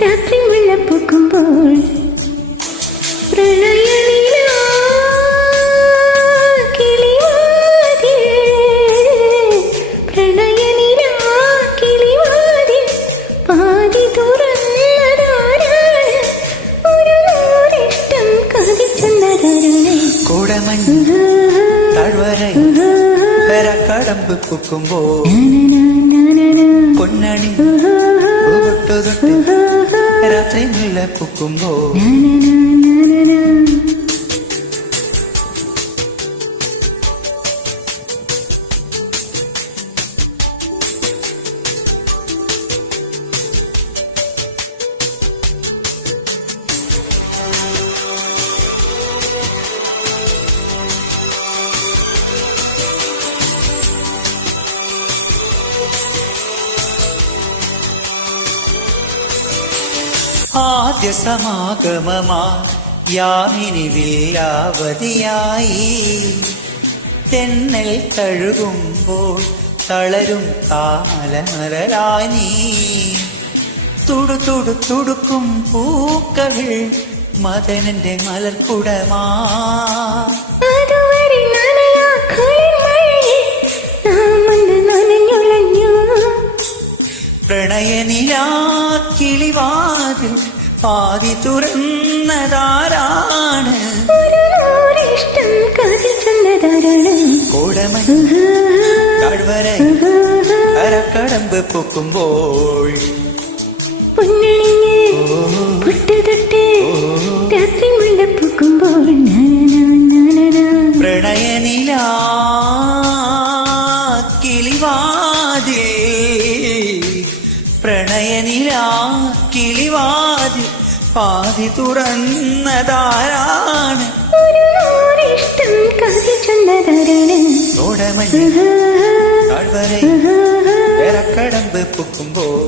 രാത്രി മുല്ലപ്പൂക്കുമ്പോൾ കടമ്പ് പൂക്കുമ്പോ പൊന്നണി തൊട്ട് രാത്രി മുല്ല പൂക്കുമ്പോ ആദ്യ സമാഗമമാ യാമിനി വില്ലാവതിയായി തെന്നൽ തഴുകുമ്പോൾ തളരും കാലമലരായി നീ തുടുക്കും പൂക്കൾ മദനന്റെ മലർക്കുടമാ പ്രണയനിലാ കിളിവാതിൽ പാതി തുറന്നതാരാണ് കോടമഞ്ഞ് താഴ്വര അരക്കടമ്പ് പൂക്കുമ്പോൾ പ്രണയനിലാ കിളിവാതിൽ പ്രണയനിലാ കിളിവാതിൽ പാതി തുറന്നതാരാണ് കോടമഞ്ഞ് താഴ്വര കടമ്പ് പൂക്കുമ്പോൾ